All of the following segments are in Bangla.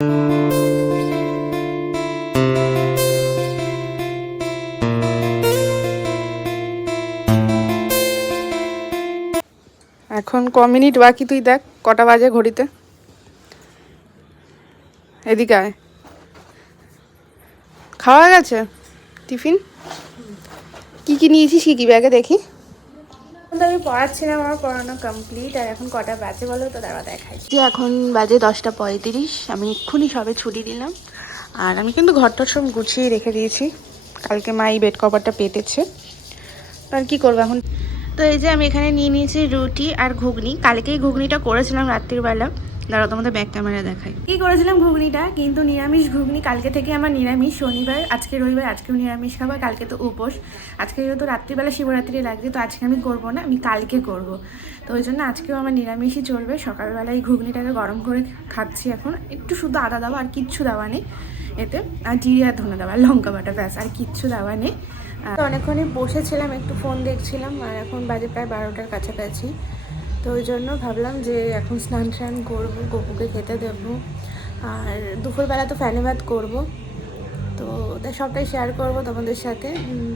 এখন ক মিনিট বাকি, তুই দেখ কটা বাজে ঘড়িতে। এদিকে আয়। খাওয়া গেছে টিফিন? কি কি নিয়েছিস, কি কি ব্যাগে দেখি। আমি পড়াচ্ছিলাম, আমার পড়ানো কমপ্লিট। আর এখন কটা বাজে বলো তো, দাঁড়া দেখাই। যে এখন বাজে 10:35। আমি এক্ষুনি সবে ছুটি দিলাম। আর আমি কিন্তু ঘরটার সব গুছিয়ে রেখে দিয়েছি। কালকে মা এই বেড কভারটা পেতেছে, আর কি করবো এখন। তো এই যে আমি এখানে নিয়ে নিয়েছি রুটি আর ঘুগনি। কালকেই ঘুগনিটা করেছিলাম রাত্রিবেলা। দাঁড়াও তোমাদের ব্যাক ক্যামেরা দেখাই। কি করেছিলাম ঘুগনিটা, কিন্তু নিরামিষ ঘুগনি। কালকে থেকে আমার নিরামিষ, শনিবার আজকে রবিবার, আজকেও নিরামিষ খাবার। কালকে তো উপোস। আজকে যেহেতু রাত্রিবেলা শিবরাত্রি লাগছে, তো আজকে আমি করবো না, আমি কালকে করব। তো ওই জন্য আজকেও আমার নিরামিষই চলবে। সকালবেলা এই ঘুগনিটাকে গরম করে খাচ্ছি এখন। একটু শুধু আদা দেওয়া, আর কিচ্ছু দেওয়া নেই এতে। আর জিরে আর ধনে দেওয়া, লঙ্কা বাটা, ব্যাস, আর কিচ্ছু দেওয়া নেই। তো অনেকক্ষণই বসেছিলাম, একটু ফোন দেখছিলাম। আর এখন বাজে প্রায় 12টার কাছাকাছি। তো ওই জন্য ভাবলাম যে এখন স্নান টান করবো, গপুকে খেতে দেবো। আর দুপুরবেলা তো ফ্যানে ভাত করবো। তো তাই সবটাই শেয়ার করবো তোমাদের সাথে।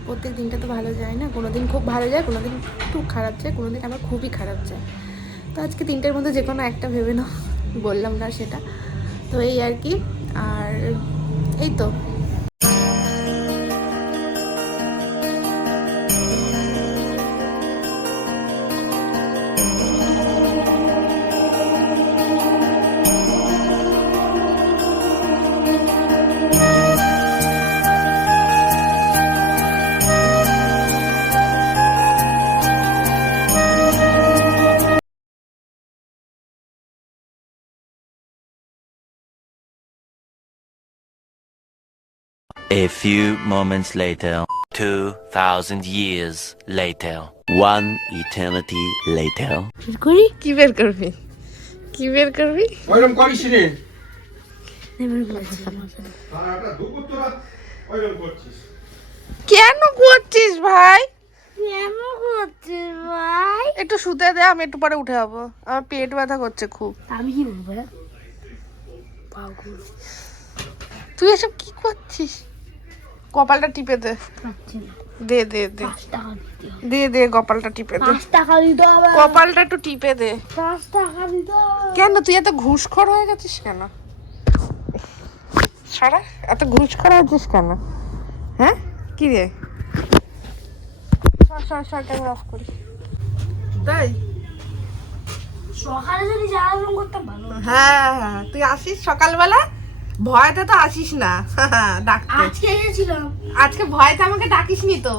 প্রত্যেক দিনটা তো ভালো যায় না, কোনো দিন খুব ভালো যায়, কোনো দিন একটু খারাপ যায়, কোনো দিন আমার খুবই খারাপ যায়। তো আজকে 3টের মধ্যে যে কোনো একটা ভেবে নাও, বললাম না সেটা। তো এই আর কি। আর এই তো A few moments later, 2,000 years later, one eternity later. করি কি বের করবি, কি বের করবি? ওইরকম করিস রে। কেন করছিস ভাই, কেন করছিস ভাই? একটু শুতে দে, আমি একটু পরে উঠে যাবো। আমার পেট ব্যথা করছে খুব। আমি কি বলবো? তুই এসব কি করছিস? কপালটা টিপে দে, দে দে দে দে দে, কপালটা টিপে দে। কপালটা একটু টিপে দে। কেন তুই এত ঘুষখোর হয়ে গেছিস কেন? সারা এত ঘুষখোর হয়েছিস কেন? হ্যাঁ কি রে? অফ করি। তাই সকালে যদি জ্বালানো করতাম ভালো। হ্যাঁ হ্যাঁ, তুই আসিস সকালবেলা, ভয়তে তো আসিস না ডাকতে। আজকে এসেছিলাম, আজকে ভয়তে আমাকে ডাকিসনি তো।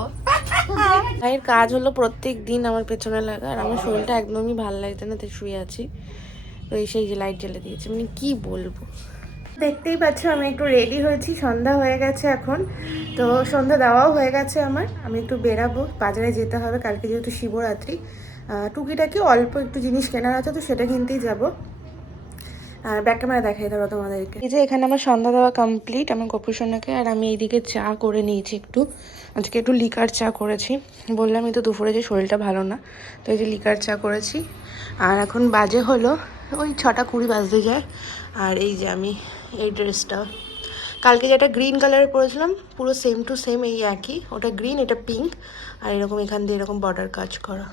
ভাইয়ের কাজ হলো প্রত্যেক দিন আমার পেছনে লাগা। আর আমার শরীরটা একদমই ভালো লাগছে না, তাই শুয়ে আছি। তো এই সেই যে লাইট জ্বেলে দিয়েছে, মানে কি বলবো। দেখতেই পাচ্ছ আমি একটু রেডি হয়েছি, সন্ধ্যা হয়ে গেছে এখন। তো সন্ধ্যা দেওয়াও হয়ে গেছে আমার। আমি একটু বেরাবো, বাজারে যেতে হবে কালকে যেহেতু শিবরাত্রি। টুকিটাকি অল্প একটু জিনিস কেনার আছে, তো সেটা কিনতেই যাবো। আর ব্যাক ক্যামেরা দেখাই দেবো তোমাদেরকে। এই যে এখানে আমার সন্ধ্যা দেওয়া কমপ্লিট আমার গোপুসোনাকে। আর আমি এইদিকে চা করে নিয়েছি একটু, আজকে একটু লিকার চা করেছি। বললামই তো দুপুরে যে শরীরটা ভালো না, তো এই যে লিকার চা করেছি। আর এখন বাজে হলো ওই 6:20 বাজতে যায়। আর এই যে আমি এই ড্রেসটা কালকে যেটা গ্রিন কালারের পরেছিলাম, পুরো সেম টু সেম এই একই। ওটা গ্রিন, এটা পিঙ্ক। আর এরকম এখান দিয়ে এরকম বর্ডার কাজ করা।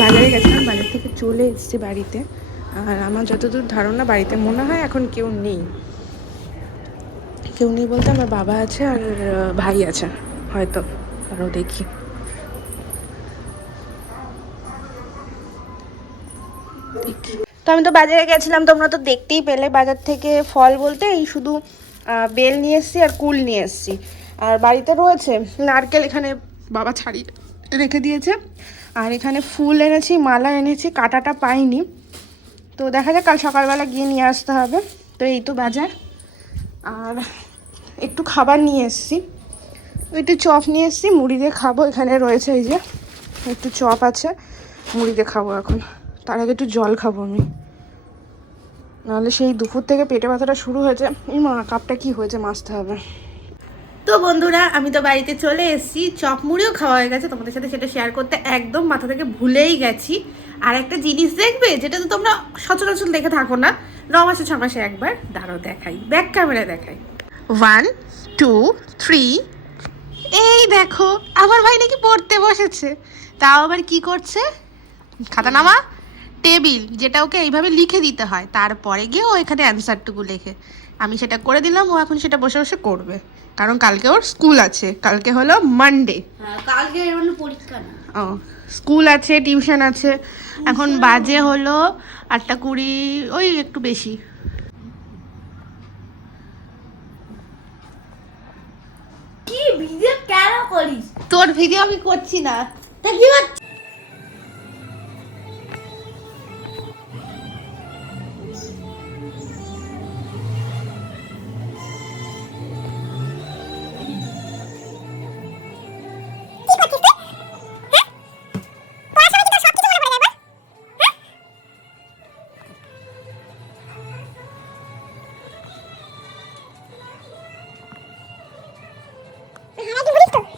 বাজারে গেছিলাম, বাজার থেকে চলে এসেছি বাড়িতে। আর আমার যতদূর ধারণা বাড়িতে মনে হয় এখন কেউ নেই। কেউ নেই বলতে আমার বাবা আছে আর ভাই আছে হয়তো, আরও দেখি। তো আমি তো বাজারে গেছিলাম, তোমরা তো দেখতেই পেলে। বাজার থেকে ফল বলতে এই শুধু বেল নিয়ে এসেছি আর কুল নিয়ে এসেছি। আর বাড়িতে রয়েছে নারকেল, এখানে বাবা ছাড়িয়ে রেখে দিয়েছে। আর এখানে ফুল এনেছি, মালা এনেছি, কাটাটা পাইনি। তো দেখা যাক কাল সকালবেলা গিয়ে নিয়ে আসতে হবে। তো এই তো বাজার, আর একটু খাবার নিয়ে এসেছি, একটু চপ নিয়ে এসেছি, মুড়ি দিয়ে খাবো। এখানে রয়েছে এই যে একটু চপ আছে, মুড়ি দিয়ে খাবো এখন। তার আগে একটু জল খাবো আমি, নাহলে সেই দুপুর থেকে পেটে ব্যথাটা শুরু হয়েছে। এই মা কাপটা কি হয়েছে, মাজতে হবে। তো বন্ধুরা আমি তো বাড়িতে চলে এসেছি, চপ মুড়িও খাওয়া হয়ে গেছে, তোমাদের সাথে সেটা শেয়ার করতে একদম মাথা থেকে ভুলেই গেছি। আর একটা জিনিস দেখবে যেটা তো তোমরা সচরাচর দেখে থাকো না, 9 মাসে 6 মাসে একবার, দাঁড়াও দেখাই, ব্যাক ক্যামেরা দেখাই। 1 2 3, এই দেখো আমার ভাই নাকি পড়তে বসেছে। তাও আবার কি করছে, খাতা নামা টেবিল, যেটা ওকে এইভাবে লিখে দিতে হয়, তারপরে গিয়ে ও এখানে অ্যান্সারটুকু লেখে। আমি সেটা করে দিলাম, ও এখন সেটা বসে বসে করবে, কারণ কালকে ওর স্কুল আছে। কালকে হলো মানডে। কালকে এর মানে পরীক্ষা না। ও, স্কুল আছে, টিউশন আছে। এখন বাজে হলো 8:20, ওই একটু বেশি। কি ভিডিও কেন করিস? তোর ভিডিও আমি করছি না। তা কি হচ্ছে?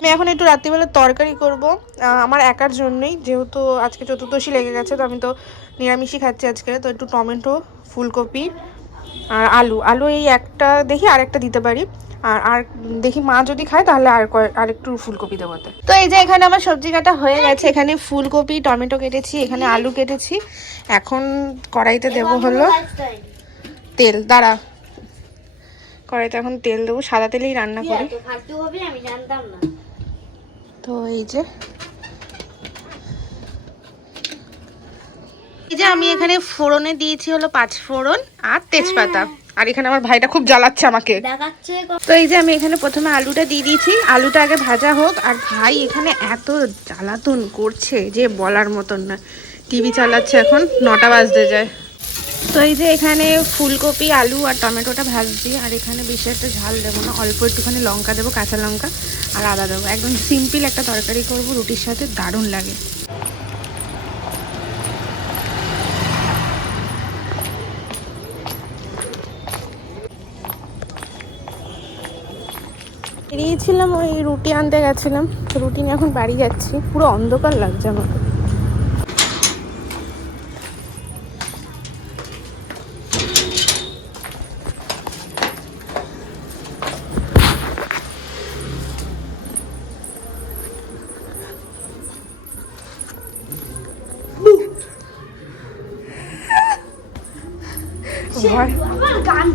আমি এখন একটু রাত্রিবেলা তরকারি করব, আমার একার জন্যই, যেহেতু আজকে চতুর্দশী লেগে গেছে, তো আমি তো নিরামিষই খাচ্ছি আজকে। তো একটু টমেটো, ফুলকপি আর আলু এই একটা দেখি, আর একটা দিতে পারি। আর দেখি মা যদি খায় তাহলে আর একটু ফুলকপি দেবো। তো এই যে এখানে আমার সবজি কাটা হয়ে গেছে, এখানে ফুলকপি টমেটো কেটেছি, এখানে আলু কেটেছি। এখন কড়াইতে দেবো হলো তেল, দাঁড়া, কড়াইতে এখন তেল দেবো, সাদা তেলেই রান্না করি। খাটতে হবে আমি জানতাম না। তো এই যে আমি এখানে ফোড়নে দিয়েছি হলো 5 ফোড়ন আর তেজপাতা। আর এখানে আমার ভাইটা খুব জ্বালাচ্ছে আমাকে। দেখাচ্ছে তো এই যে আমি এখানে প্রথমে আলুটা দিয়ে দিয়েছি, আলুটা আগে ভাজা হোক। আর ভাই এখানে এত জ্বালাতন করছে যে বলার মতন না, টিভি চালাচ্ছে, এখন 9টা বাজতে যায়। তো এই যে এখানে ফুলকপি, আলু আর টমেটোটা ভাজছি। আর এখানে বেশি একটা ঝাল দেবো না, অল্প একটুখানি লঙ্কা দেবো, কাঁচা লঙ্কা আর আদা দেবো। একদম সিম্পল একটা তরকারি করবো, রুটির সাথে দারুণ লাগে। বেরিয়েছিলাম, ওই রুটি আনতে গেছিলাম, তো রুটি নিয়ে এখন বাড়ি যাচ্ছি। পুরো অন্ধকার লাগছে আমাকে। আমার গান